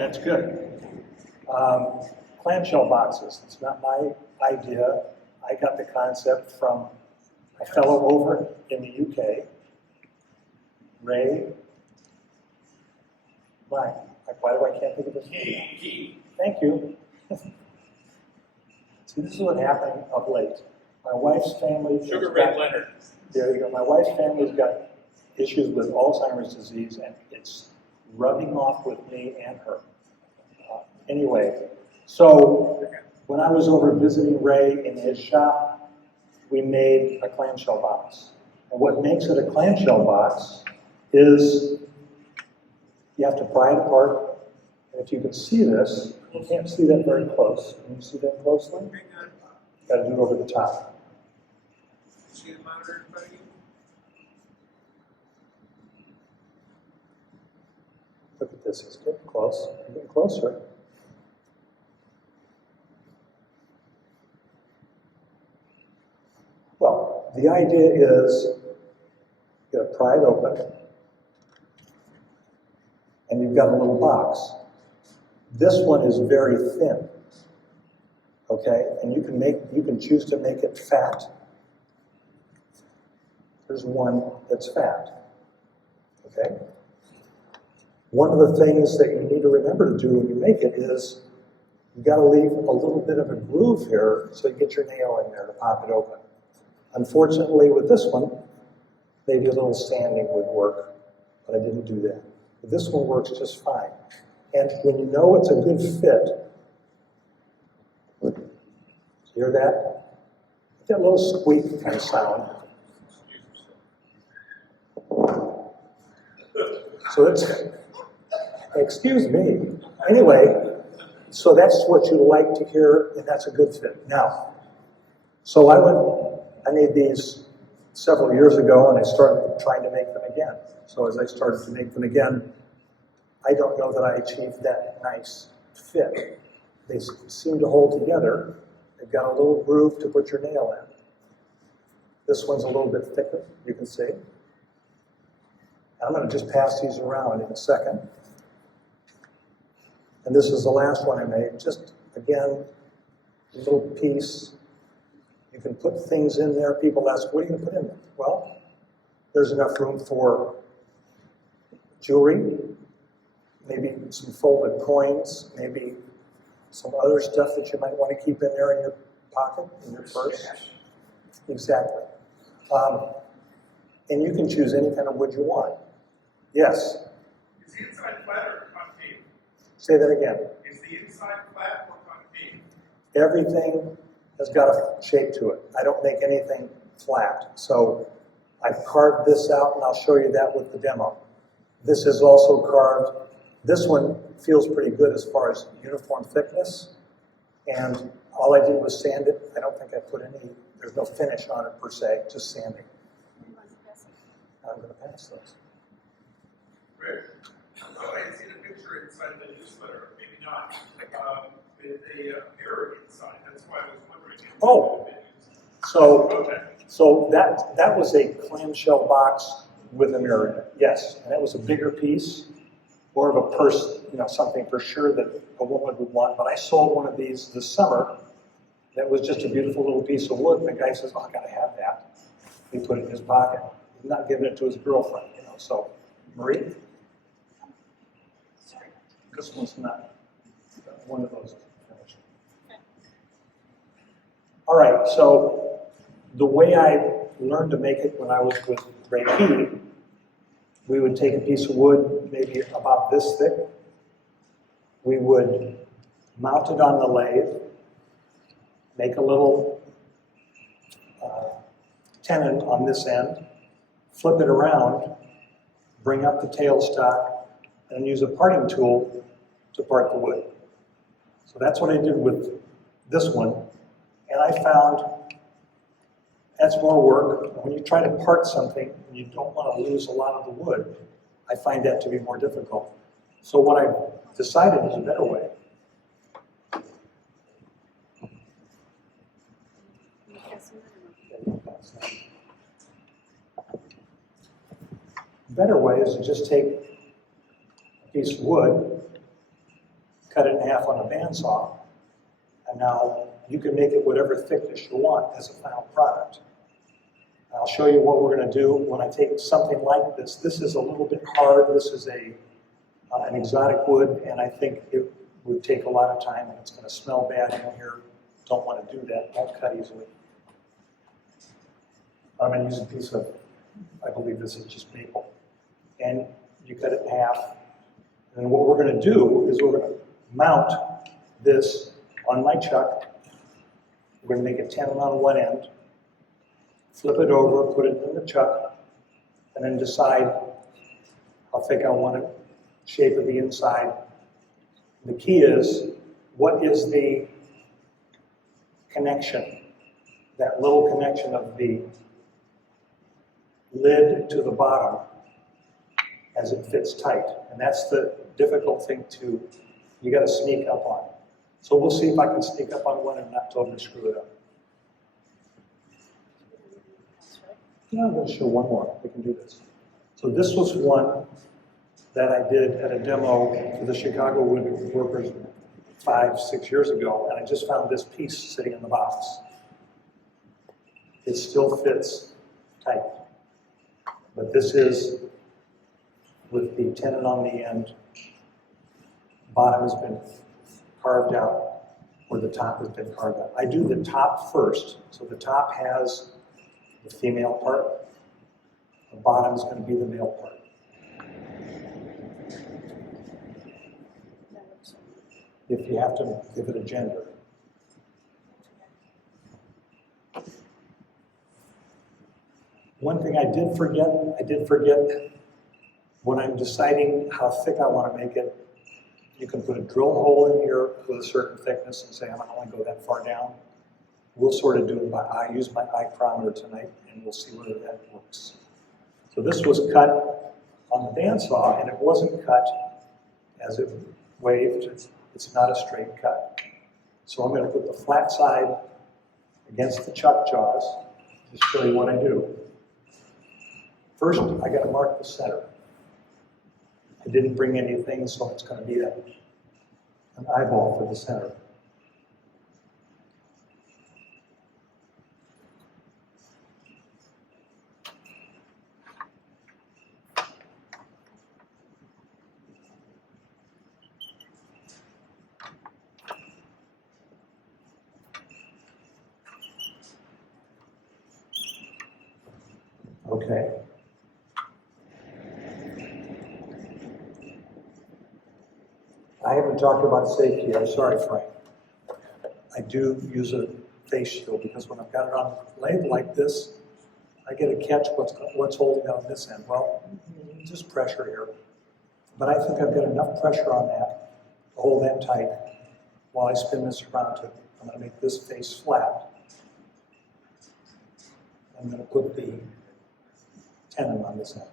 That's good. Clamshell boxes. It's not my idea. I got the concept from a fellow over in the UK, Ray. Why do I can't think of his name? Thank you. See, this is what happened of late. My wife's family. Sugar Ray Leonard. There you go. My wife's family's got issues with Alzheimer's disease, and it's rubbing off with me and her. Anyway, so when I was over visiting Ray in his shop, we made a clamshell box. And what makes it a clamshell box is you have to pry it apart. And if you can see this, you can't see that very close. Can you see that closely? Got to do it over the top. See the monitor in front of you? Look at this, it's getting close. It's getting closer. Well, the idea is you gotta pry it open, and you've got a little box. This one is very thin, okay? And you can choose to make it fat. There's one that's fat, okay? One of the things that you need to remember to do when you make it is you've got to leave a little bit of a groove here so you get your nail in there to pop it open. Unfortunately, with this one, maybe a little sanding would work, but I didn't do that. But this one works just fine. And when you know it's a good fit, hear that? That little squeak kind of sound. So it's, excuse me. Anyway, so that's what you like to hear, and that's a good fit. Now, so I made these several years ago, and I started trying to make them again. So as I started to make them again, I don't know that I achieved that nice fit. They seem to hold together. They've got a little groove to put your nail in. This one's a little bit thicker, you can see. I'm going to just pass these around in a second. And this is the last one I made. Just, again, a little piece. You can put things in there. People ask, what are you going to put in there? Well, there's enough room for jewelry, maybe some folded coins, maybe some other stuff that you might want to keep in there in your pocket, in your purse. Exactly. And you can choose any kind of wood you want. Yes? Is the inside flat or concave? Say that again. Is the inside flat or concave? Everything has got a shape to it. I don't make anything flat. So I've carved this out, and I'll show you that with the demo. This is also carved. This one feels pretty good as far as uniform thickness. And all I did was sand it. I don't think I put any, there's no finish on it per se, just sanding. I'm going to pass those. Great. Oh, I didn't see the picture inside the newsletter. Maybe not. With a mirror inside. That's why I was wondering. Oh, so that was a clamshell box with a mirror in it. Yes, and that was a bigger piece, more of a purse, something for sure that a woman would want. But I sold one of these this summer. That was just a beautiful little piece of wood. And the guy says, "Oh, I got to have that." He put it in his pocket. He's not giving it to his girlfriend, So, Marie, this one's not one of those. All right, so the way I learned to make it when I was with Ray Key, we would take a piece of wood, maybe about this thick. We would mount it on the lathe, make a little tenon on this end, flip it around, bring up the tailstock, and use a parting tool to part the wood. So that's what I did with this one. And I found that's more work. When you try to part something and you don't want to lose a lot of the wood, I find that to be more difficult. So what I decided is a better way. The better way is to just take a piece of wood, cut it in half on a bandsaw, and now you can make it whatever thickness you want as a final product. I'll show you what we're going to do when I take something like this. This is a little bit hard. This is an exotic wood, and I think it would take a lot of time, and it's going to smell bad in here. Don't want to do that. Won't cut easily. I'm going to use a piece of, I believe this is just maple. And you cut it in half. And what we're going to do is we're going to mount this on my chuck. We're going to make a tenon on one end, flip it over, put it in the chuck, and then decide how thick I want it, shape of the inside. The key is, what is the connection, that little connection of the lid to the bottom as it fits tight. And that's the difficult thing you got to sneak up on. So we'll see if I can sneak up on one and not totally screw it up. Yeah, I'm going to show one more. We can do this. So this was one that I did at a demo for the Chicago Woodworkers 5-6 years ago, and I just found this piece sitting in the box. It still fits tight, but this is with the tenon on the end. Bottom has been carved out, or the top has been carved out. I do the top first, so the top has the female part. The bottom is going to be the male part. If you have to give it a gender. One thing I did forget when I'm deciding how thick I want to make it, you can put a drill hole in here with a certain thickness and say, I'm not going to go that far down. We'll sort of do it by eye, use my eye chronometer tonight, and we'll see whether that works. So this was cut on the bandsaw, and it wasn't cut as it waved. It's not a straight cut. So I'm going to put the flat side against the chuck jaws, just show you what I do. First, I got to mark the center. I didn't bring anything, so it's going to be an eyeball for the center. Okay. I haven't talked about safety. I'm sorry, Frank. I do use a face shield because when I've got it on a lathe like this, I get to catch what's holding on this end. Well, just pressure here. But I think I've got enough pressure on that to hold that tight while I spin this around to, I'm going to make this face flat. I'm going to put the tenon on this end.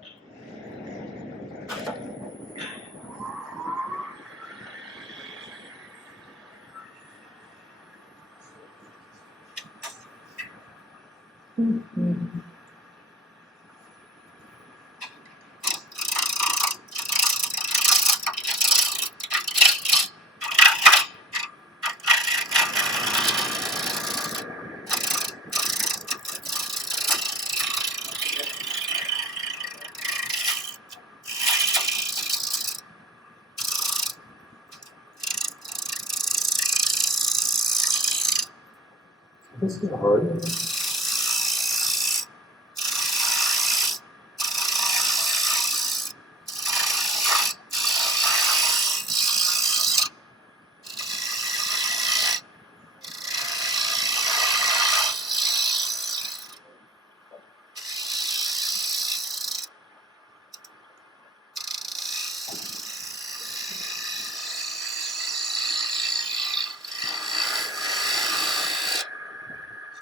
This is hard.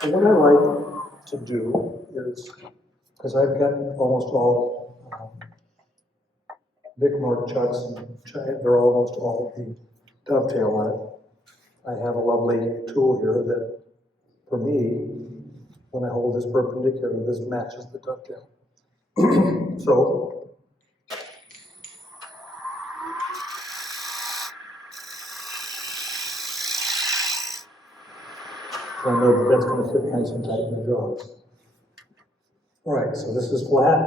So what I like to do is, because I've got almost all big mark chucks, and they're almost all the dovetail on it. I have a lovely tool here that, for me, when I hold this perpendicular, this matches the dovetail. So So I know that that's going to fit nice and tight in the jaws. All right, so this is flat.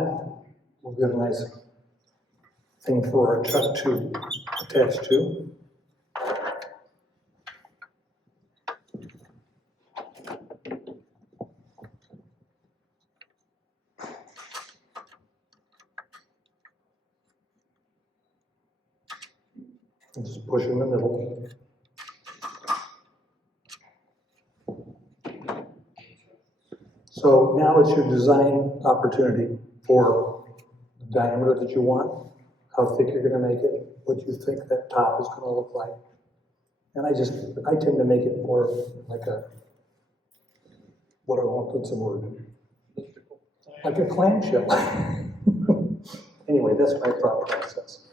We'll get a nice thing for our chuck to attach to. And just push in the middle. So now it's your design opportunity for the diameter that you want, how thick you're going to make it, what you think that top is going to look like. And I tend to make it more like a, what I want, what's the word? Like a clamshell. Anyway, that's my thought process.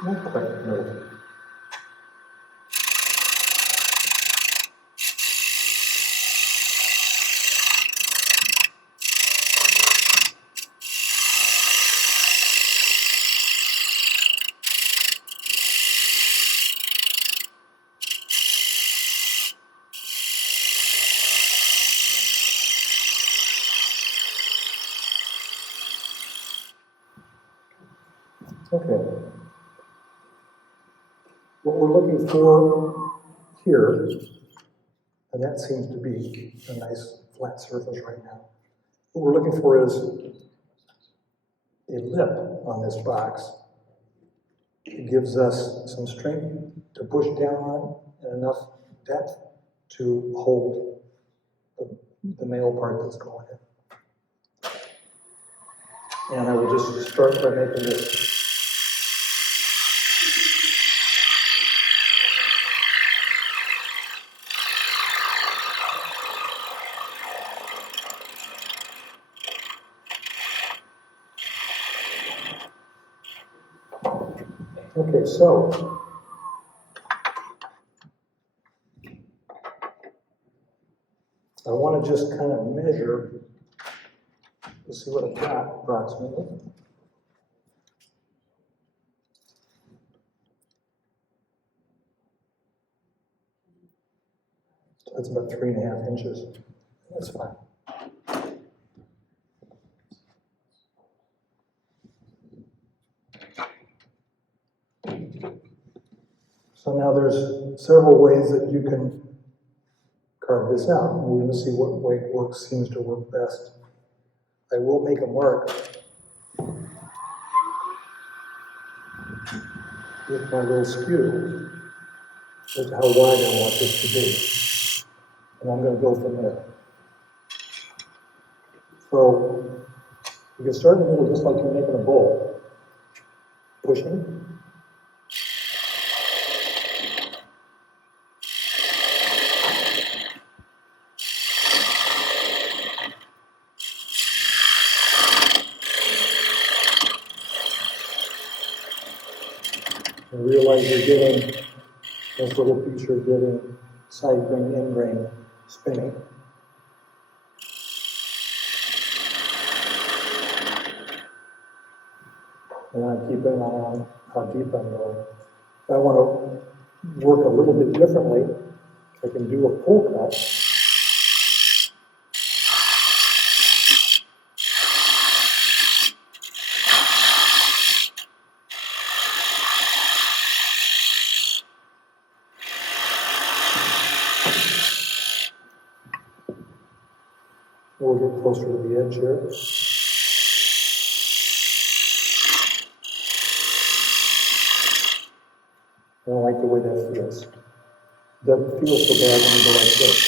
Not quite, no. Okay. What we're looking for here, and that seems to be a nice flat surface right now. What we're looking for is a lip on this box. It gives us some strength to push down on and enough depth to hold the male part that's going in. And I will just start by making this. Okay, so I want to just kind of measure to see what I've got approximately. So that's about 3.5 inches. That's fine. So now there's several ways that you can carve this out. And we're going to see what way seems to work best. I will make a mark with my little skew as to how wide I want this to be. And I'm going to go from there. So you can start in the middle just like you're making a bowl. Pushing. And realize you're getting this little piece, you're getting side grain, end grain spinning. And I'm keeping an eye on how deep I'm going. If I want to work a little bit differently, I can do a full cut. We'll get closer to the edge here. I don't like the way that feels. It doesn't feel so bad when you go like this.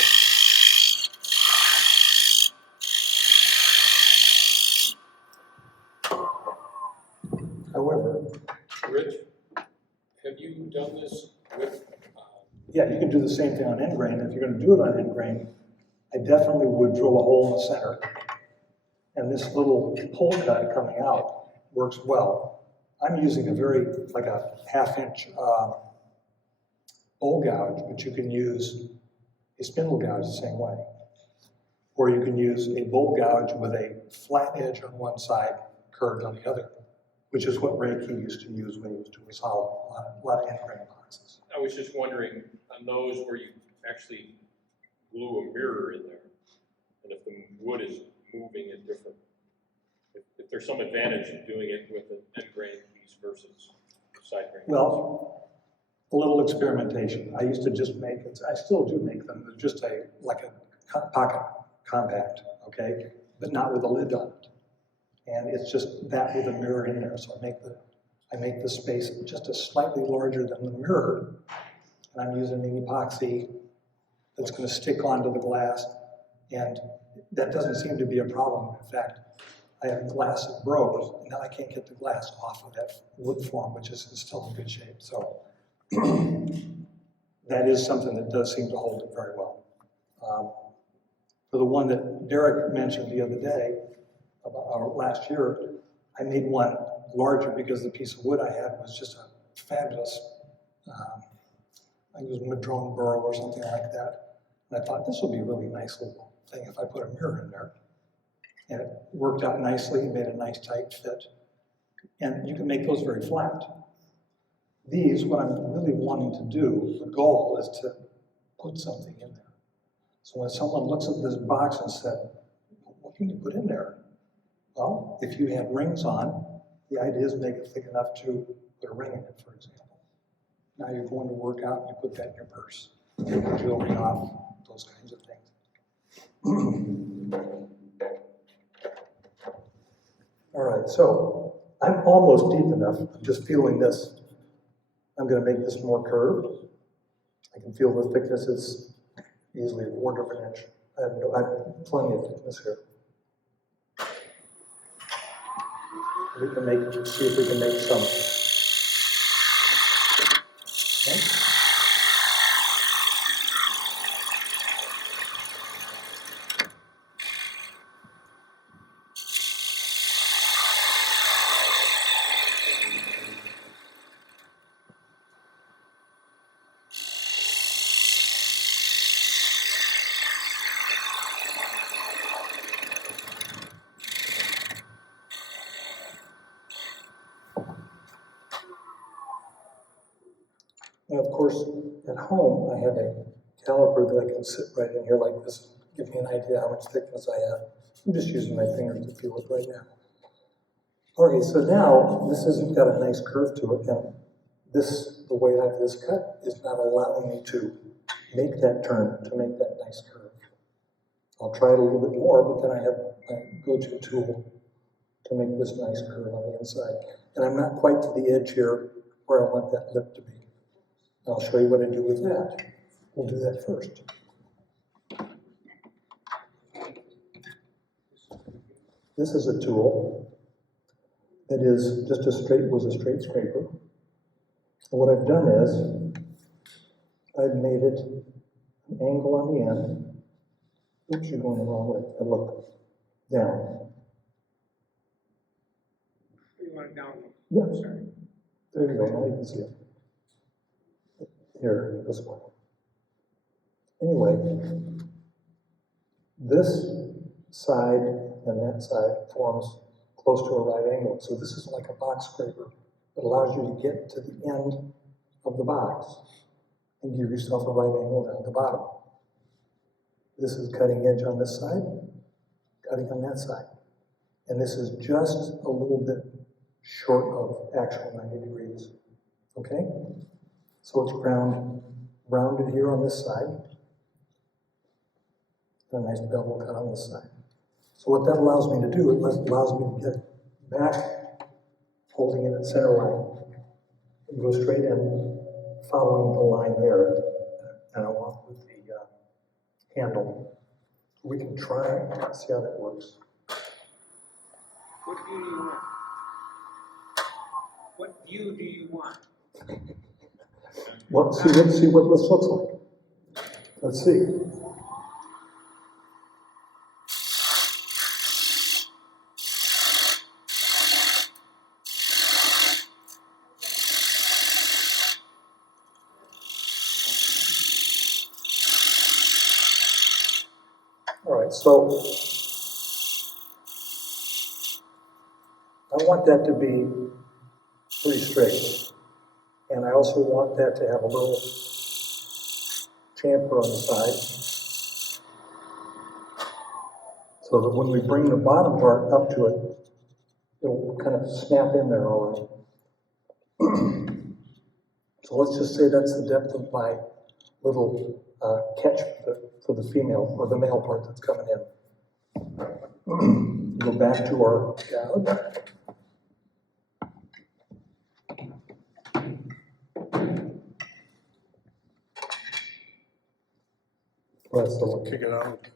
However, Rich, have you done this with? yeah, you can do the same thing on end grain. If you're going to do it on end grain, I definitely would drill a hole in the center. And this little hole cut coming out works well. I'm using like a 1/2 inch bowl gouge, but you can use a spindle gouge the same way. Or you can use a bowl gouge with a flat edge on one side, curved on the other, which is what Ray Key used to use when he was doing solid, a lot of end grain boxes. I was just wondering, on those where you actually glue a mirror in there, and if the wood is moving at different, if there's some advantage in doing it with an end grain piece versus side grain. Well, a little experimentation. I used to just make it, I still do make them, they're just like a pocket compact, okay? But not with a lid on it. And it's just that with a mirror in there. So I make the space just a slightly larger than the mirror. And I'm using an epoxy that's going to stick onto the glass. And that doesn't seem to be a problem. In fact, I have glass that broke, and now I can't get the glass off of that wood form, which is still in good shape. So that is something that does seem to hold it very well. For the one that Derek mentioned the other day, about last year, I made one larger because the piece of wood I had was just a fabulous, I think it was madrone burl or something like that. And I thought this will be a really nice little thing if I put a mirror in there. And it worked out nicely, made a nice tight fit. And you can make those very flat. These, what I'm really wanting to do, the goal is to put something in there. So when someone looks at this box and said, what can you put in there? Well, if you had rings on, the idea is make it thick enough to put a ring in it, for example. Now you're going to work out, you put that in your purse. Take your jewelry off, those kinds of things. All right, so I'm almost deep enough. I'm just feeling this. I'm going to make this more curved. I can feel the thickness is easily a quarter of an inch. I have plenty of thickness here. We can see if we can make some. Okay. And of course, at home, I have a caliper that I can sit right in here like this, give me an idea how much thickness I have. I'm just using my fingers to feel it right now. Okay, so now this has got a nice curve to it, and this, the way I have this cut, is not allowing me to make that turn, to make that nice curve. I'll try it a little bit more, but then I have my go-to tool to make this nice curve on the inside. And I'm not quite to the edge here where I want that lip to be. I'll show you what I do with that. We'll do that first. This is a tool that is just a straight scraper. And what I've done is, I've made it an angle on the end. Oops, you're going the wrong way. I look down. You want it down? Yeah. Sorry. There you go, now you can see it. Here, this one. Anyway, this side and that side forms close to a right angle. So this is like a box scraper that allows you to get to the end of the box and give yourself a right angle down the bottom. This is cutting edge on this side, cutting on that side. And this is just a little bit short of actual 90 degrees, okay? So it's rounded here on this side, and a nice bevel cut on this side. So what that allows me to do, it allows me to get back, holding it at center line, and go straight in, following the line there, and along with the handle. We can try and see how that works. What view do you want? What view do you want? Well, see what this looks like. Let's see. All right, So I want that to be pretty straight. And I also want that to have a little chamfer on the side, so that when we bring the bottom part up to it, it'll kind of snap in there all right. So let's just say that's the depth of my little catch for the female, or the male part that's coming in. Go back to our gouge. That's the one. Kick it out.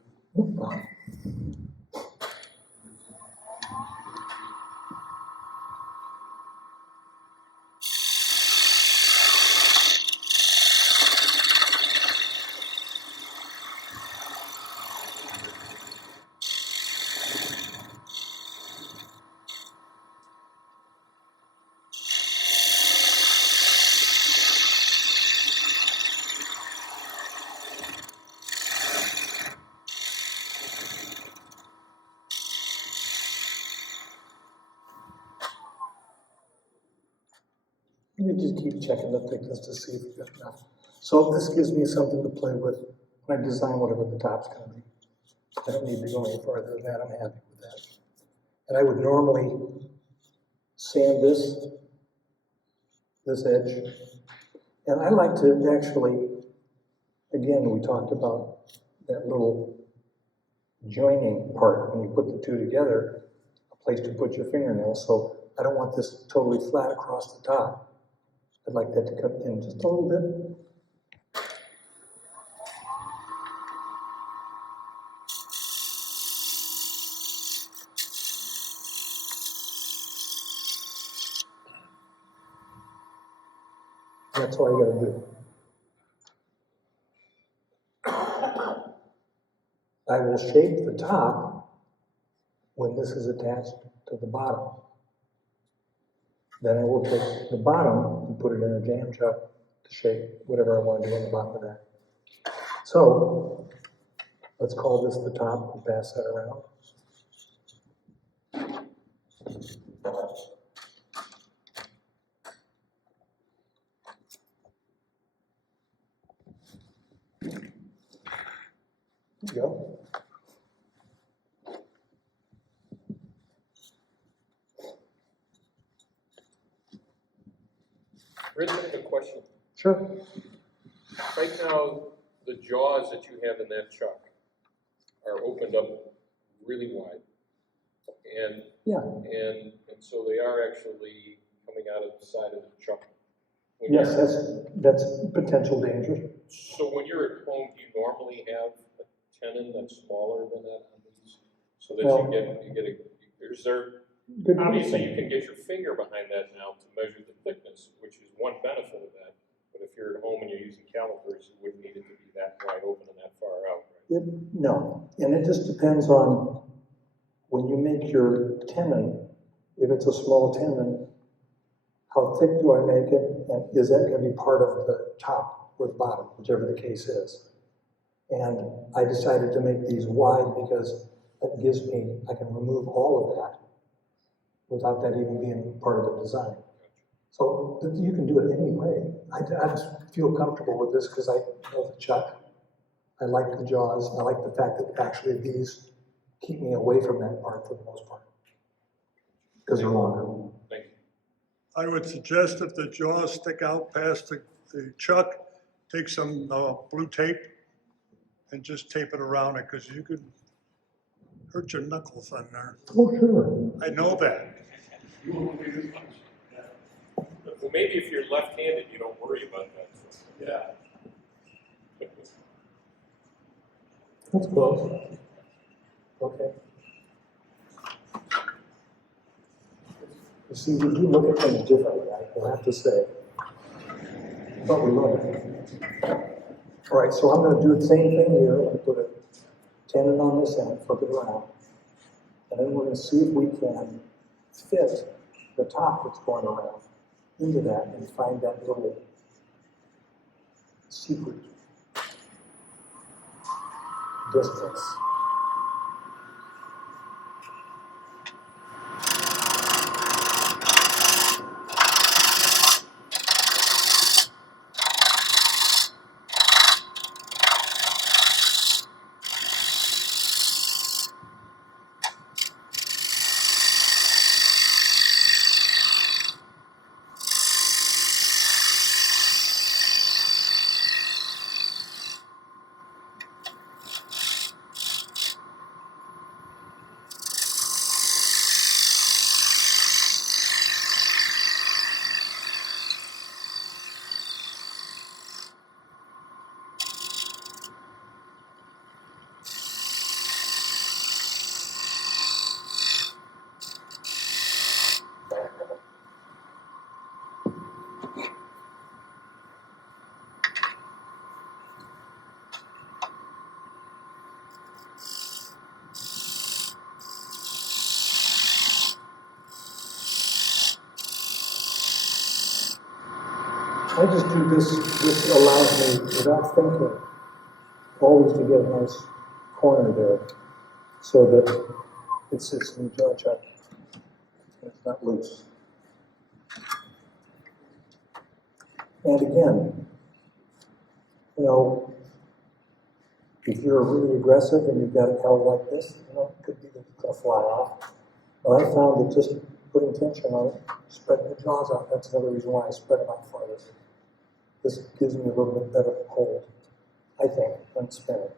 You just keep checking the thickness to see if you've got enough. So this gives me something to play with when I design whatever the top's gonna be. I don't need to go any farther than that, I'm happy with that. And I would normally sand this edge. And I like to actually, again, we talked about that little joining part, when you put the two together, a place to put your fingernail. So I don't want this totally flat across the top. I'd like that to come in just a little bit. That's all you gotta do. I will shape the top when this is attached to the bottom. Then I will take the bottom and put it in a jam chuck to shape whatever I want to do on the bottom of that. So let's call this the top and pass that around. There you go. Rich, I have a question. Sure. Right now, the jaws that you have in that chuck are opened up really wide. And Yeah. and so they are actually coming out of the side of the chuck. When Yes, you're- that's potential danger. So when you're at home, do you normally have a tenon that's smaller than that on these? So that Well- you get a, is there, Good obviously question. you can get your finger behind that now to measure the thickness, which is one benefit of that. But if you're at home and you're using calipers, you wouldn't need it to be that wide open and that far out, right? No, and it just depends on when you make your tenon, if it's a small tenon, how thick do I make it, and is that gonna be part of the top or the bottom, whichever the case is. And I decided to make these wide because that gives me, I can remove all of that without that even being part of the design. So you can do it any way. I just feel comfortable with this because I know the chuck. I like the jaws. I like the fact that actually these keep me away from that part for the most part because they're longer. Thank you. I would suggest if the jaws stick out past the chuck, take some blue tape and just tape it around it, because you could hurt your knuckles on there. Oh, sure. I know that. Well, maybe if you're left-handed, you don't worry about that. So. Yeah. That's close. Okay. You see, we do look at things differently, I will have to say. But we love it. All right, so I'm going to do the same thing here. I'm going to put a tenon on this end, flip it around. And then we're going to see if we can fit the top that's going around into that and find that little secret distance. I just do this, this allows me, without thinking, always to get a nice corner there, so that it sits in the jaw chuck. It's not loose. And again, you know, if you're really aggressive and you've got it held like this, you know, it could be a fly off. But I found that just putting tension on it, spreading the jaws out, that's another reason why I spread them out farther. This gives me a little bit better hold, I think, when spinning.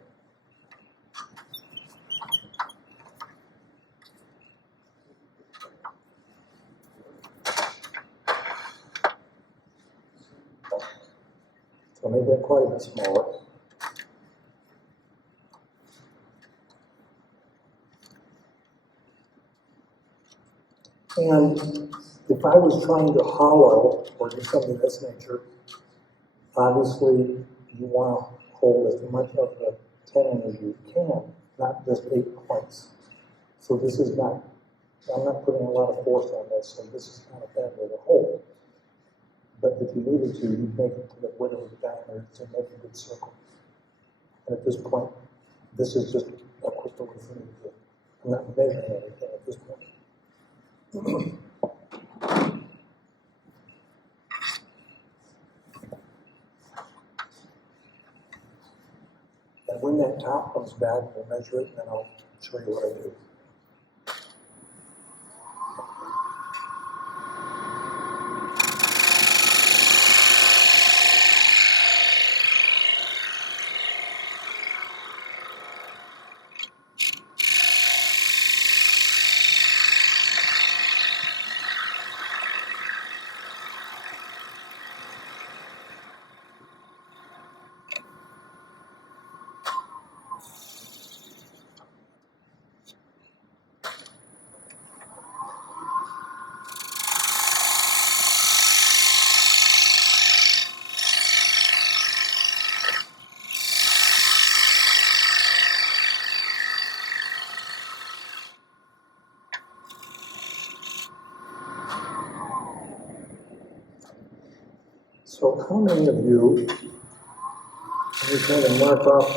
So I made that quite a bit smaller. And if I was trying to hollow or do something of this nature, obviously you want to hold as much of the tenon as you can, not just 8 points. So this is not, I'm not putting a lot of force on this, so this is not a bad way to hold. But if you needed to, you'd make it to the width of the diameter to make a good circle. And at this point, this is just a quicker way for me to do it. I'm not measuring anything at this point. And when that top comes back, we'll measure it, and then I'll show you what I do. So how many of you, when you kind of mark off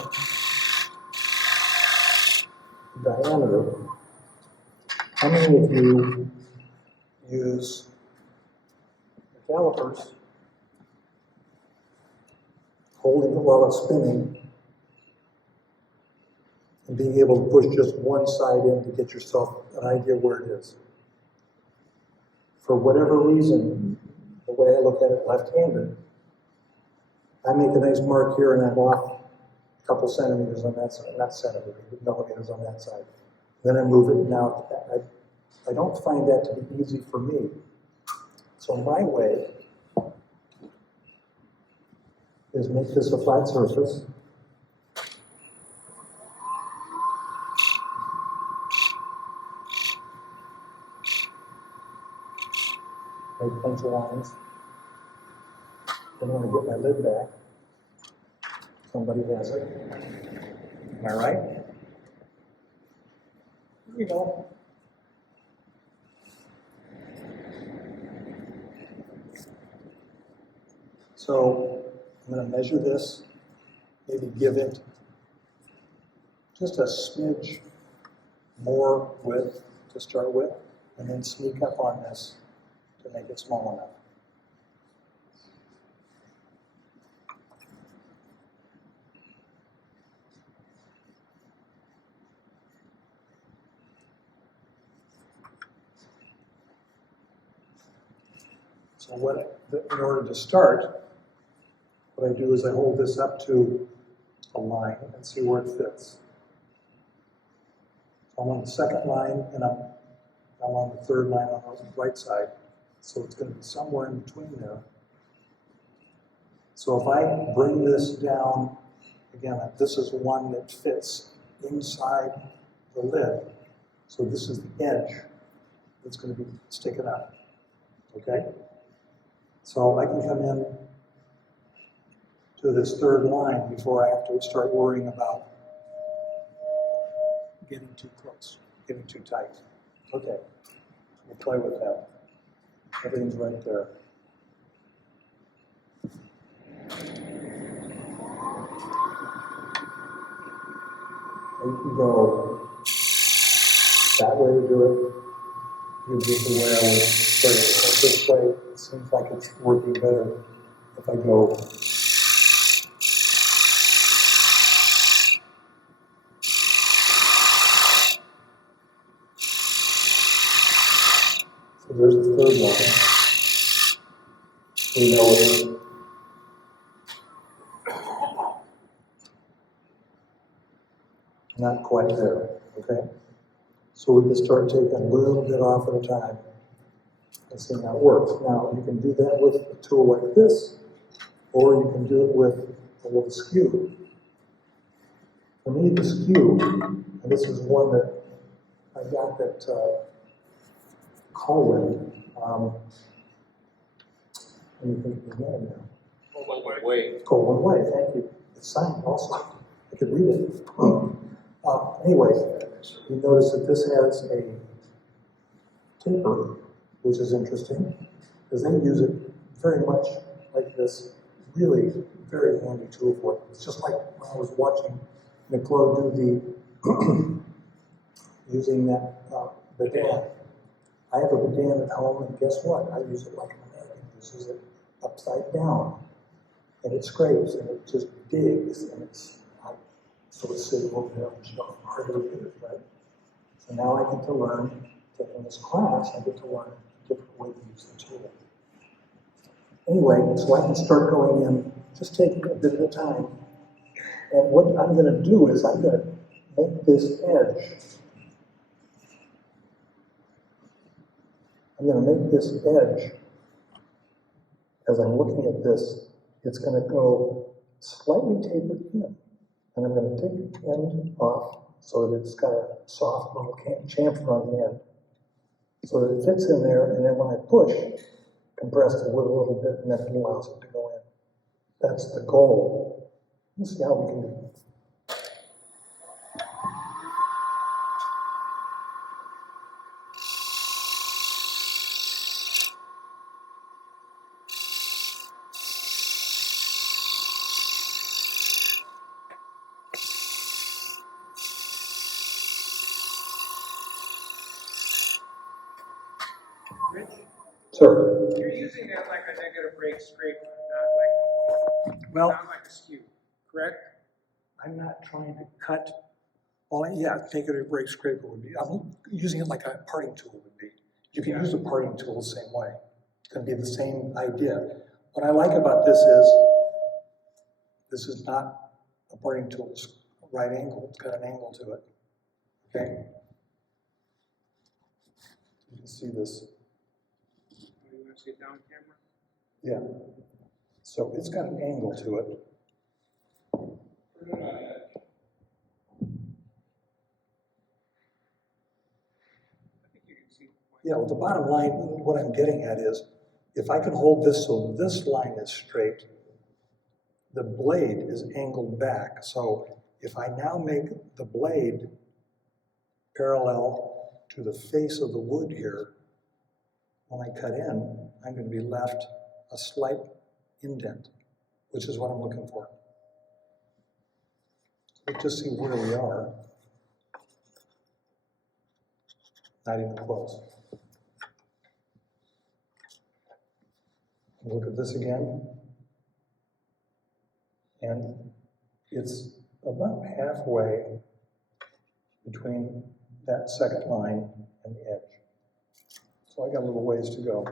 the diameter, how many of you use the calipers, holding it while it's spinning, and being able to push just one side in to get yourself an idea where it is? For whatever reason, the way I look at it left-handed, I make a nice mark here and I'm off a couple centimeters on that side, not centimeters, but millimeters on that side. Then I move it now. I don't find that to be easy for me. So my way is make this a flat surface. Make pencil lines. Then when I get my lid back, somebody has it. Am I right? Here we go. So I'm going to measure this, maybe give it just a smidge more width to start with, and then sneak up on this to make it small enough. So in order to start, what I do is I hold this up to a line and see where it fits. I'm on the second line, and I'm on the third line on the right side. So it's going to be somewhere in between there. So if I bring this down, again, this is one that fits inside the lid. So this is the edge that's going to be sticking up, okay? So I can come in to this third line before I have to start worrying about getting too close, getting too tight. Okay, we'll play with that. Everything's right there. You can go that way to do it. You do it the way I was starting to go this way. It seems like it's working better if I go. So there's the third line. We know it. Not quite there, okay? So we can start taking a little bit off at a time and see how it works. Now, you can do that with a tool like this, or you can do it with a little skew. For me, the skew, and this is one that I got at Colwyn. Let me think of his name now. Wait. Colwyn Way, thank you. It's signed also. I could read it. Anyway, you notice that this has a taper, which is interesting, because they use it very much like this. Really very handy tool for it. It's just like when I was watching Nicole do the using that badan. I have a badan at home, and guess what? I use it like an American uses it upside down, and it scrapes and it just digs, and it's so it's sitting over there and stuff hard to read it, right? So now I get to learn, taking this class, I get to learn a different way to use the tool. Anyway, so I can start going in, just taking a bit at a time. And what I'm going to do is I'm going to make this edge. I'm going to make this edge, as I'm looking at this, it's going to go slightly tapered in. And I'm going to take the end off so that it's got a soft little chamfer on the end, so that it fits in there, and then when I push, compress the wood a little bit, and then it allows it to go in. That's the goal. Let's see how we can do it. Rich, Sir? you're using that like a negative rate scraper, Well, not like a skew, correct? I'm not trying to cut. Well, yeah, negative rate scraper would be. I'm using it like a parting tool would be. You can use a parting tool the same way. It's going to be the same idea. What I like about this is not a parting tool. It's a right angle. It's got an angle to it. Okay? You can see this. You want to see it down camera? Yeah. So it's got an angle to it. Yeah, well, the bottom line, what I'm getting at is, if I can hold this so this line is straight, the blade is angled back. So if I now make the blade parallel to the face of the wood here, when I cut in, I'm going to be left a slight indent, which is what I'm looking for. Let's just see where we are. Not even close. Look at this again. And it's about halfway between that second line and the edge. So I got a little ways to go.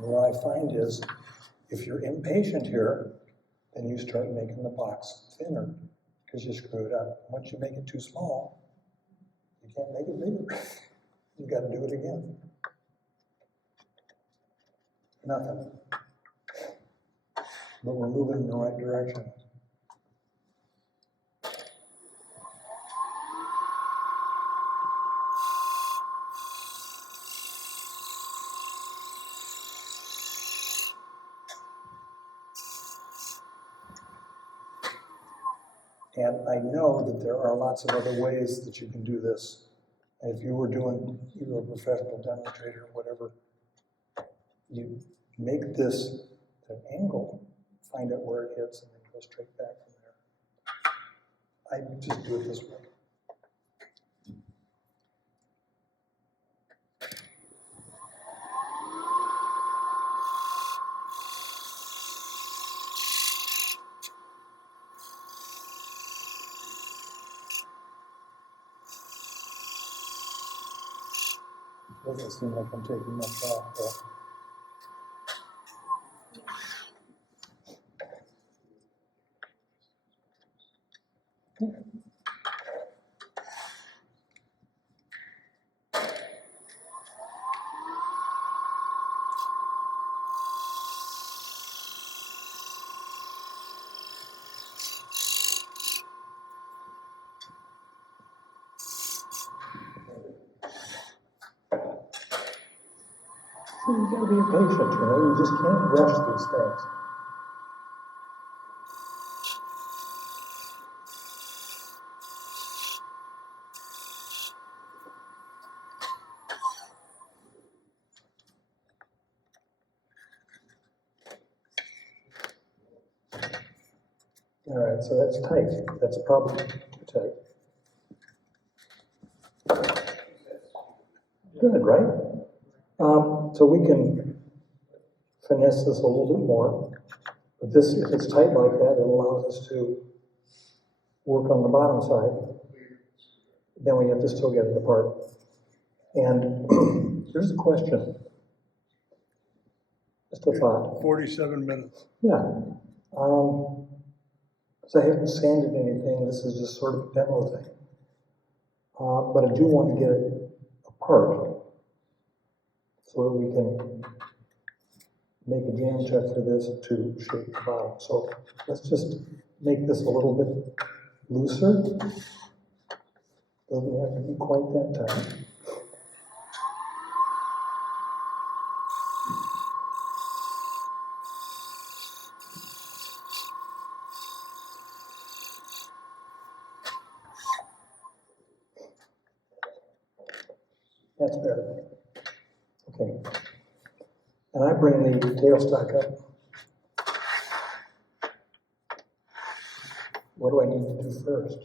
And what I find is, if you're impatient here, then you start making the box thinner because you screw it up. Once you make it too small, you can't make it bigger. You got to do it again. Nothing. But we're moving in the right direction. And I know that there are lots of other ways that you can do this. And if you were a professional demonstrator or whatever, you make this at an angle, find out where it hits, and then go straight back from there. I just do it this way. Doesn't seem like I'm taking much off, though. You gotta be patient, you just can't rush these things. All right, so that's tight. That's probably too tight. Good, right? So we can finesse this a little bit more. But this, if it's tight like that, it allows us to work on the bottom side. Then we have to still get it apart. And here's the question. Just a thought. 47 minutes. Yeah. So I haven't sanded anything. This is just sort of a demo thing. But I do want to get it apart so that we can make a jam check for this to shape the bottom. So let's just make this a little bit looser. Doesn't have to be quite that tight. That's better. Okay. And I bring the tailstock up. What do I need to do first?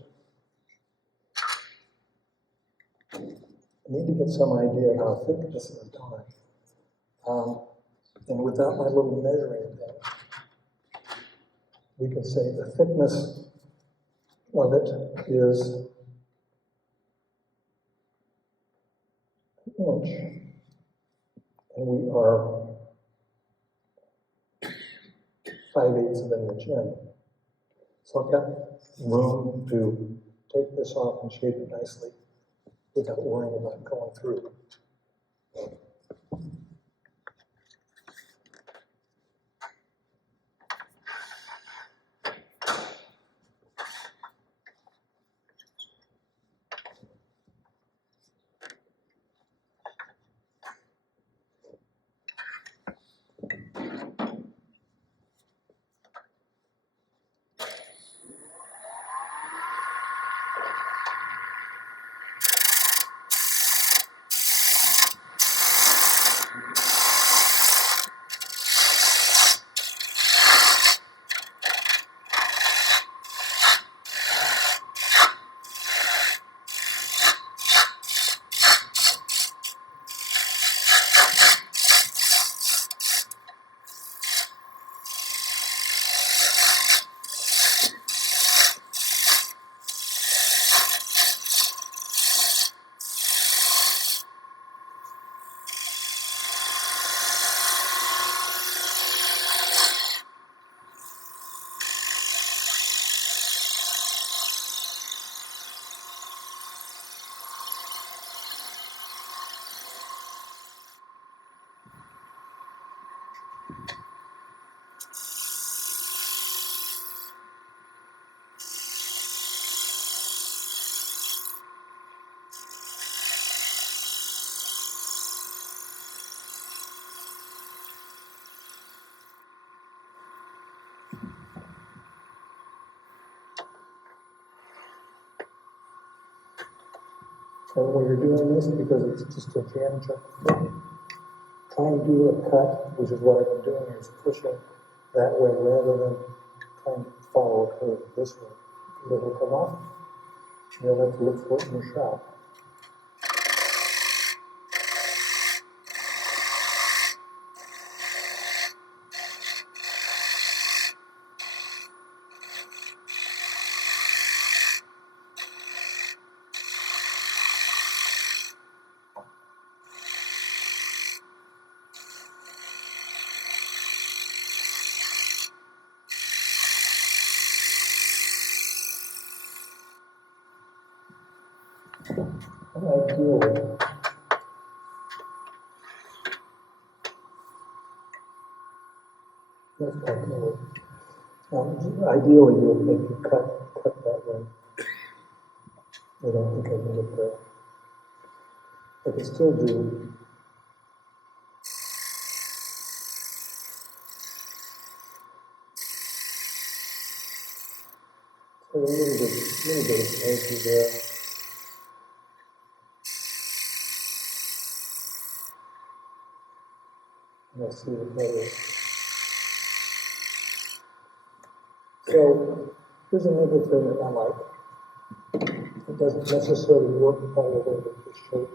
I need to get some idea of how thick this is, don't I? And without my little measuring thing, we can say the thickness of it is an inch, and we are 5/8 of an inch in. So I've got room to take this off and shape it nicely without worrying about going through. And when you're doing this, because it's just a jam chuck, try and do a cut, which is what I've been doing, is pushing that way rather than trying to follow a curve this way. It'll come off. You'll have to look for it in your shop. Ideally, that's not gonna work. Ideally, you'll make the cut that way. I don't think I can get there. I can still do. So a little bit of energy there. And I see what that is. So here's another thing that I like. It doesn't necessarily work all the way with this shape.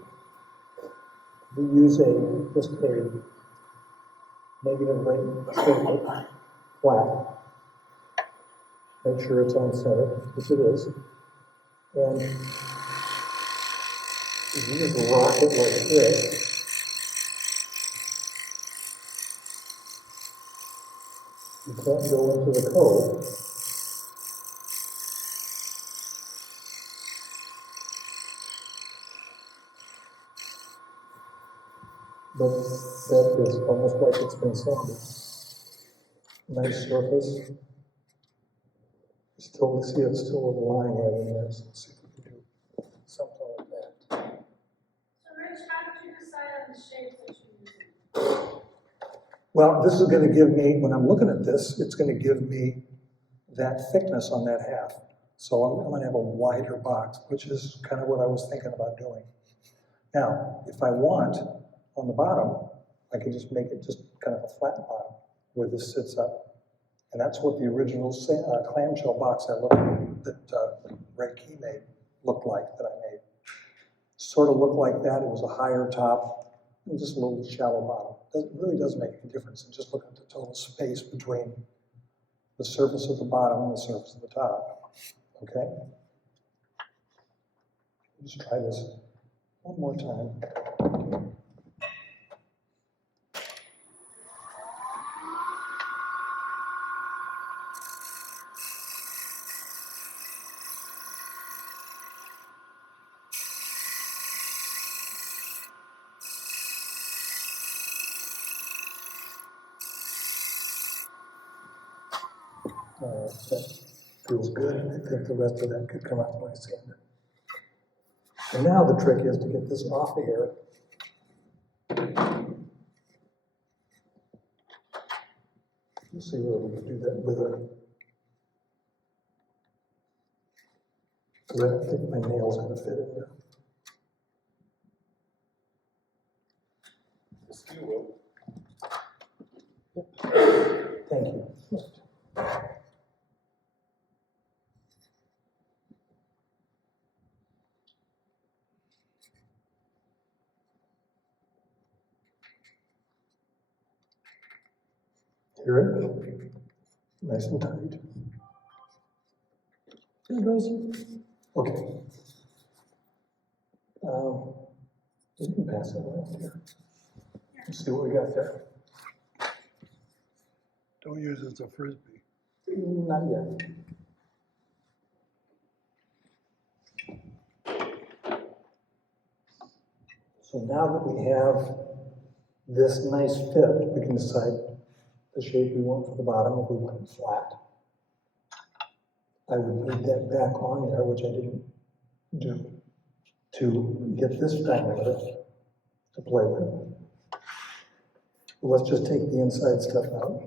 We use just a negative rate circle, flat. Make sure it's on center, which it is. And if you just rock it like this, you can't go into the code. But that is almost like it's been sanded. Nice surface. Still, see, it's still a line right in there, so let's see if we can do something like that. So Rich, how did you decide on the shape that you're using? Well, this is going to give me, when I'm looking at this, it's going to give me that thickness on that half. So I'm going to have a wider box, which is kind of what I was thinking about doing. Now, if I want, on the bottom, I can just make it just kind of a flat bottom where this sits up. And that's what the original clamshell box that Ray Key made looked like, that I made. Sort of looked like that. It was a higher top and just a little shallow bottom. It really doesn't make any difference. And just look at the total space between the surface of the bottom and the surface of the top. Okay? Let's try this one more time. That feels good. I think the rest of that could come out when I sand it. And now the trick is to get this off of here. Let's see whether we can do that with a. Because I don't think my nail's going to fit in there. Yes, you will. Thank you. Hear it? Nice and tight. There it goes. Okay. You can pass it around here. Let's see what we got there. Don't use it as a frisbee. Not yet. So now that we have this nice fit, we can decide the shape we want for the bottom. If we want it flat, I would need that back on there, which I didn't do, to get this diameter to play with. Let's just take the inside stuff out.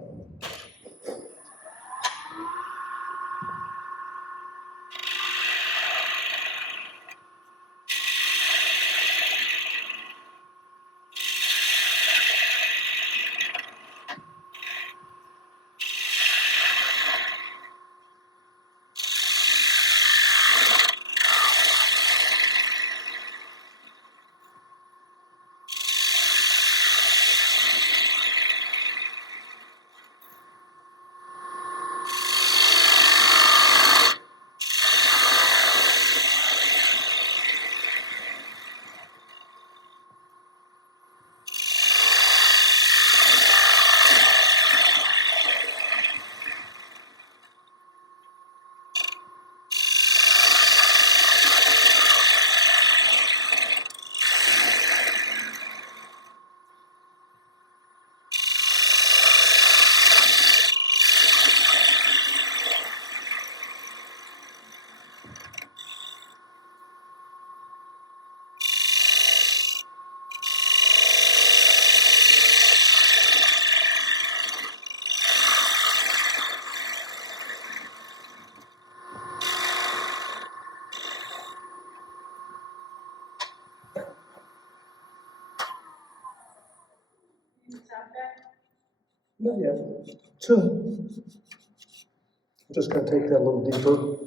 top back? Not yet. Soon. I'm just gonna take that a little deeper.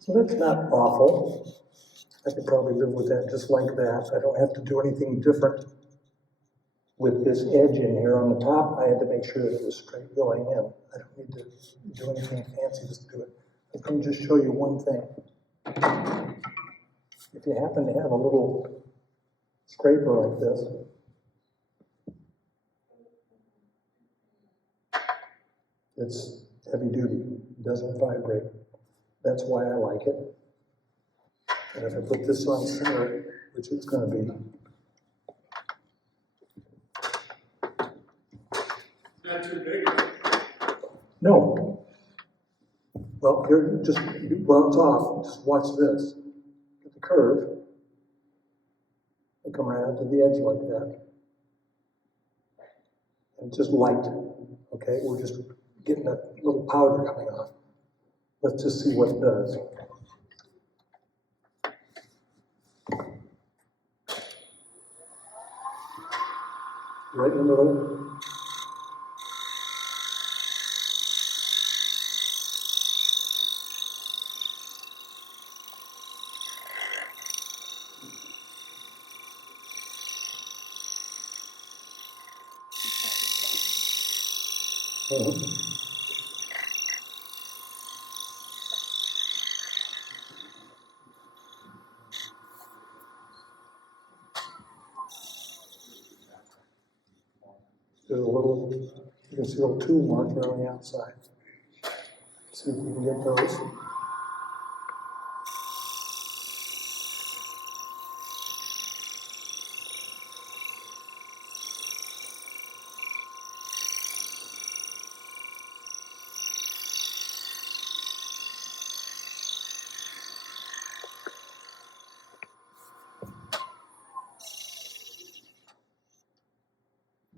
So that's not awful. I could probably live with that just like that. I don't have to do anything different with this edge in here on the top. I had to make sure that it was straight going in. I don't need to do anything fancy just to do it. Let me just show you one thing. If you happen to have a little scraper like this, it's heavy duty, it doesn't vibrate. That's why I like it. And if I put this on center, which it's going to be, Not too big. no. Well, here, just, well, it's off. Just watch this. Get the curve. And come right out to the edge like that. And just light. Okay, we're just getting a little powder coming off. Let's just see what it does. Right in the middle. There's a little, you can see a little tool mark there on the outside. See if we can get those.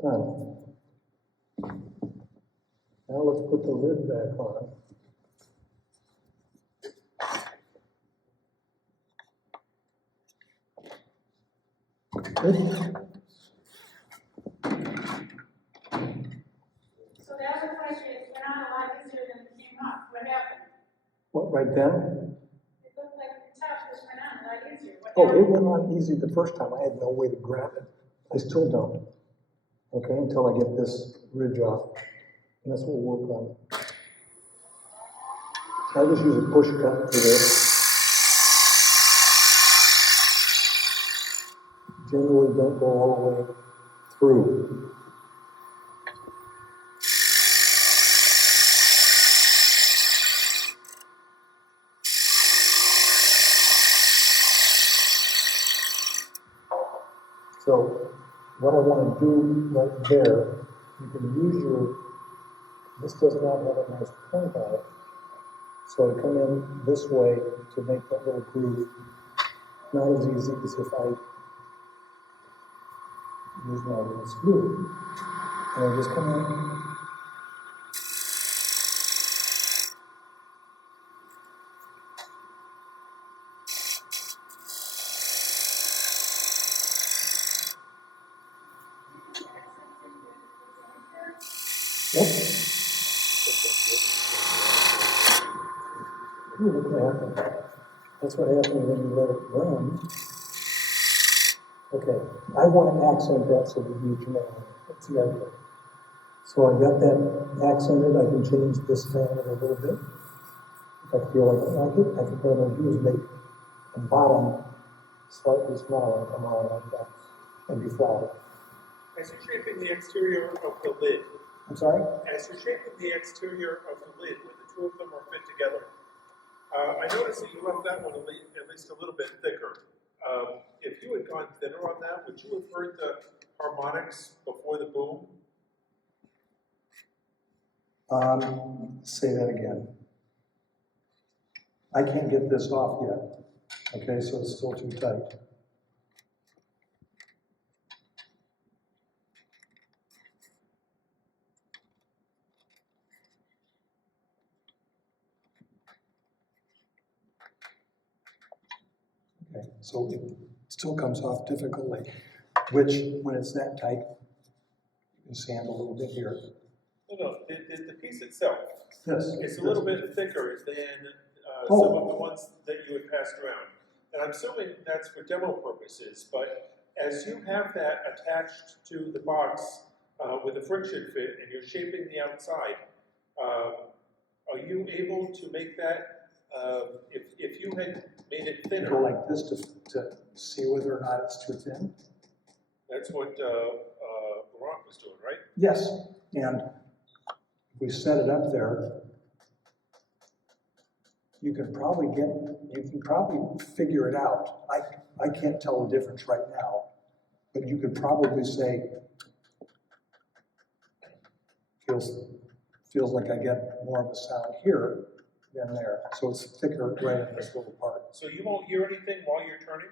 Done. Now let's put the lid back on. Good. So that looks like it went on a lot easier than it came off. What happened? What, right then? It looked like the top just went on a lot easier. What Oh, it happened? went on easy the first time. I had no way to grab it. I still don't. Okay, until I get this ridge off. And that's what we'll work on. I just use a push cut for this. Generally don't go all the way through. So what I want to do right there, you can use your, this does not have a nice point on it. So I come in this way to make that little groove. Not as easy as if I use my little screw. And I just come in. Yep. Ooh, look what happened. That's what happens when you let it run. Okay, I want to accent that so that you can know. That's the idea. So I got that accented. I can change this diameter a little bit. If I feel like I like it, I can, what I'm going to do is make the bottom slightly smaller, come along like that, and be flatter. As you're shaping the exterior of the lid, I'm sorry? as you're shaping the exterior of the lid, when the two of them are fit together, I noticed that you left that one at least a little bit thicker. If you had gone thinner on that, would you have heard the harmonics before the boom? Say that again. I can't get this off yet. Okay, so it's still too tight. Okay, so it still comes off difficultly, which, when it's that tight, you can sand a little bit here. No, the piece itself This. is a little bit thicker than Oh. some of the ones that you had passed around. And I'm assuming that's for demo purposes, but as you have that attached to the box with a friction fit and you're shaping the outside, are you able to make that, if you had made it Go thinner, like this to see whether or not it's too thin? that's what Laurent was doing, right? Yes, and if we set it up there, you can probably figure it out. I can't tell the difference right now, but you could probably say, feels like I get more of a sound here than there. So it's thicker right in this little part. So you won't hear anything while you're turning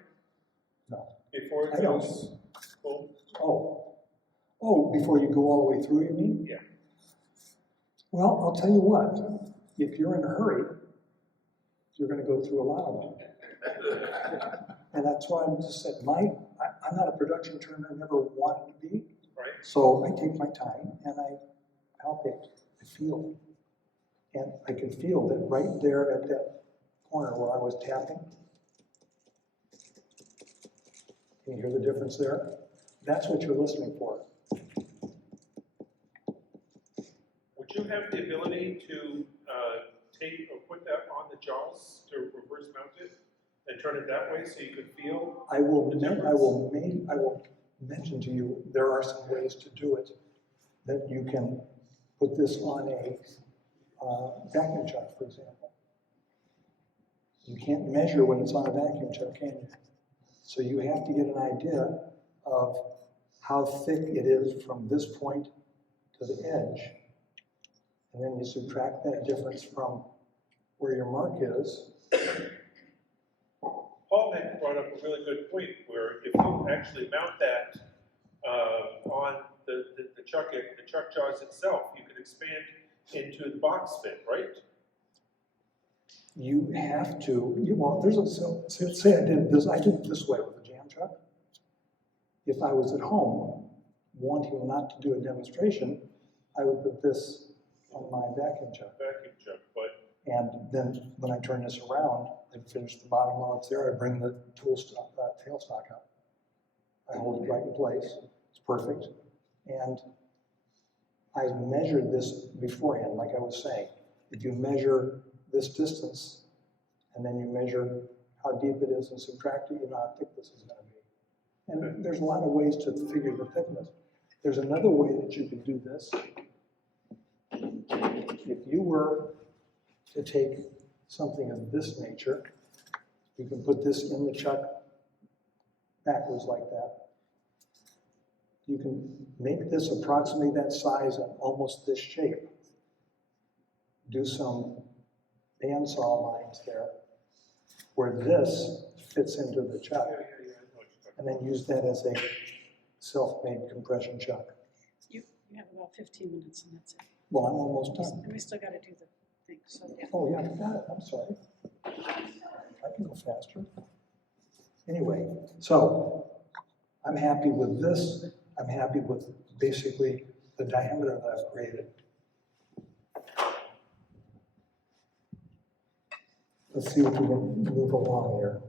No. before it I don't. goes boom? Oh, before you go all the way through, you mean? Yeah. Well, I'll tell you what, if you're in a hurry, you're gonna go through a lot of them. And that's why I'm just saying, I'm not a production turner, never wanted to be. Right. So I take my time and I palpate, I feel. And I can feel that right there at that corner where I was tapping. Can you hear the difference there? That's what you're listening for. Would you have the ability to take or put that on the jaws to reverse mount it and turn it that way so you could feel? I will mention to you, there are some ways to do it, that you can put this on a vacuum chuck, for example. You can't measure when it's on a vacuum chuck, can you? So you have to get an idea of how thick it is from this point to the edge. And then you subtract that difference from where your mark is. Paul had brought up a really good point where if you actually mount that on the chuck jaws itself, you could expand into the box fit, right? You have to, well, there's a, so say I did it this way with a jam chuck. If I was at home wanting not to do a demonstration, I would put this on my vacuum chuck. And then when I turn this around, I finish the bottom while it's there, I bring the tailstock out. I hold it right in place, it's perfect. And I measured this beforehand, like I was saying. If you measure this distance, and then you measure how deep it is and subtract it, you know how thick this is gonna be. And there's a lot of ways to figure the thickness. There's another way that you could do this. If you were to take something of this nature, you can put this in the chuck backwards like that. You can make this approximately that size and almost this shape. Do some bandsaw lines there, where this fits into the chuck, and then use that as a self-made compression chuck. You have about 15 minutes and that's it. Well, I'm almost done. And we still gotta do the thing, so yeah. Oh, yeah, I got it, I'm sorry. I can go faster. Anyway, so I'm happy with this. I'm happy with basically the diameter that I've created. Let's see if we can move along here.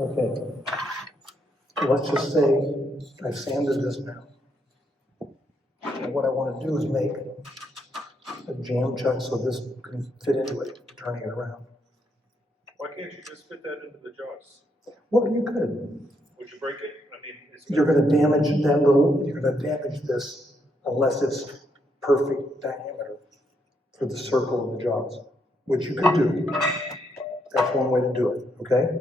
Okay. Let's just say I've sanded this now. And what I want to do is make a jam chuck so this can fit into it, turning it around. Why can't you just fit that into the jaws? Well, you could. Would you break it? I mean, it's. You're gonna damage that little, you're gonna damage this unless it's perfect diameter for the circle of the jaws, which you could do. That's one way to do it, okay?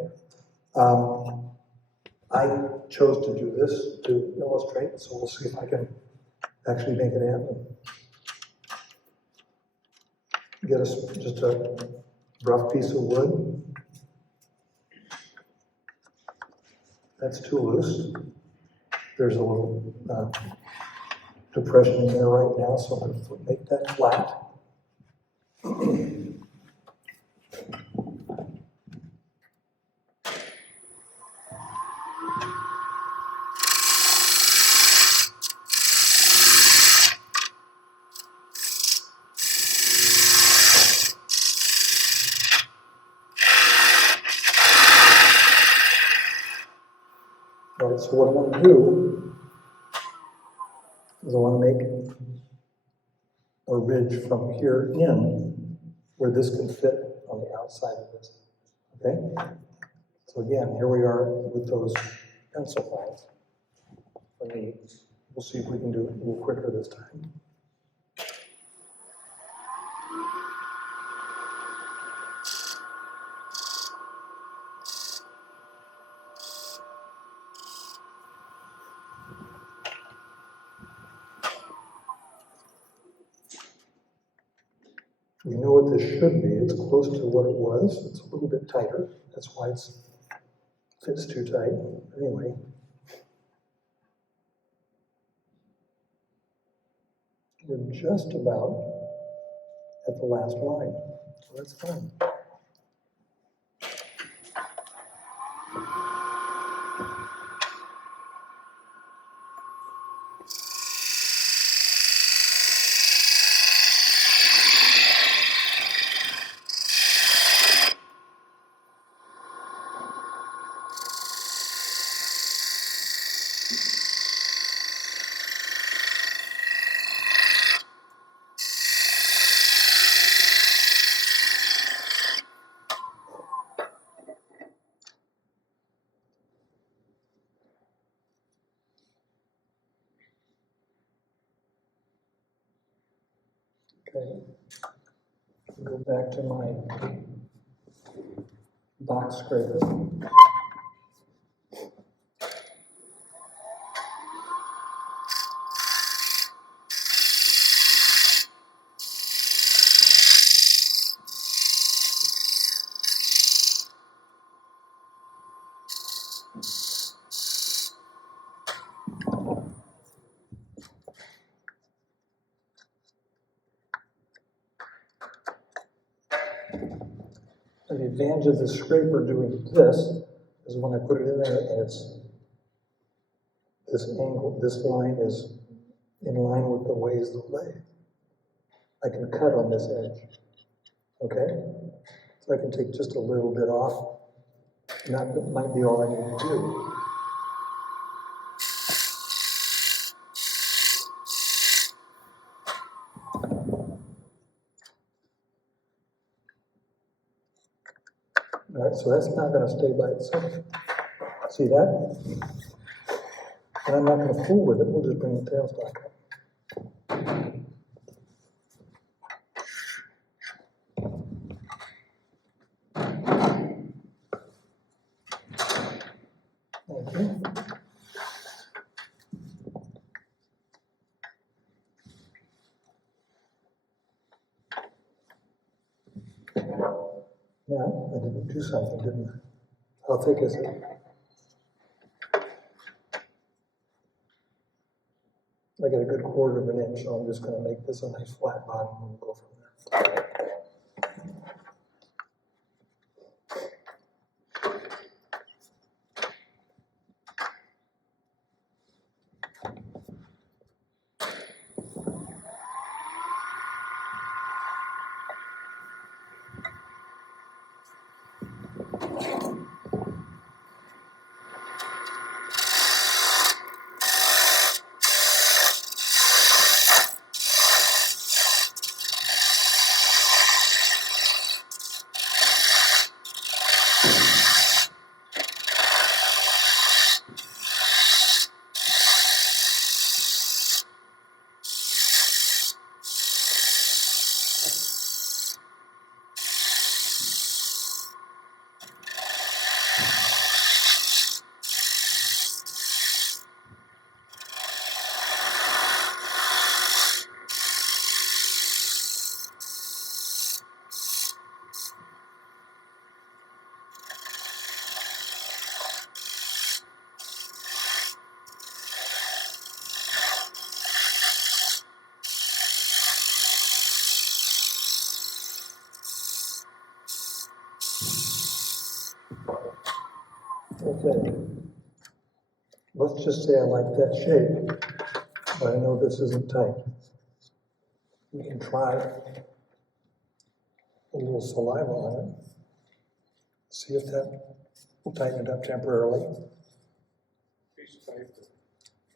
I chose to do this to illustrate, so we'll see if I can actually make it happen. Get us just a rough piece of wood. That's too loose. There's a little depression in there right now, so I'm gonna make that flat. All right, so what I want to do is I want to make a ridge from here in where this can fit on the outside of this, okay? So again, here we are with those pencil files. We'll see if we can do it a little quicker this time. We know what this should be. It's close to what it was. It's a little bit tighter. That's why it fits too tight. Anyway. We're just about at the last line, so that's fine. Okay, go back to my box scraper. And the advantage of the scraper doing this is when I put it in there and it's this angle, this line is in line with the ways the lathe. I can cut on this edge, okay? So I can take just a little bit off, and that might be all I need to do. All right, so that's not gonna stay by itself. See that? And I'm not gonna fool with it, we'll just bring the tailstock up. Okay. Now, I didn't do something, didn't I? How thick is it? I got a good 1/4 of an inch, so I'm just gonna make this a nice flat bottom and we'll go from there. just say I like that shape, but I know this isn't tight. We can try a little saliva on it. See if that will tighten it up temporarily. Piece of paper,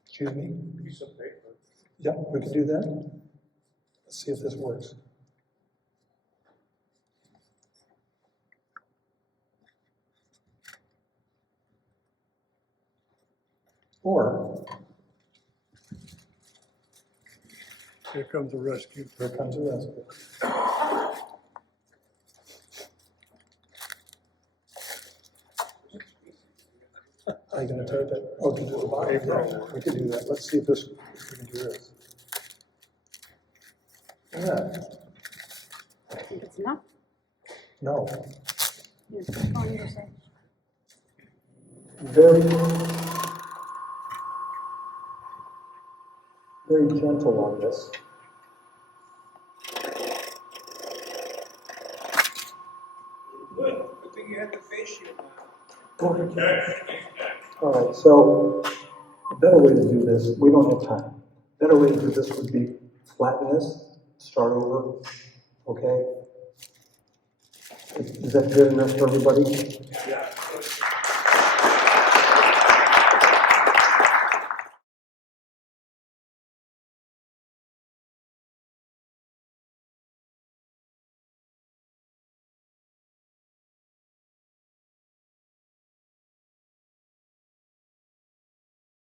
Excuse me? piece of paper. Yeah, we can do that. Let's see if this works. Or, Here comes the rescue. here comes a rescue. Are you gonna tape it? Oh, to the bottom, yeah, we can do that. Let's see if this, if we can do this. Yeah, I think it's enough. no, Here's the phone, you say. very, very gentle on this. Good. Good thing you had the face shield on. All right, so a better way to do this, we don't have time. Better way to do this would be flatten this, start over, okay? Is that good enough for everybody? Yeah.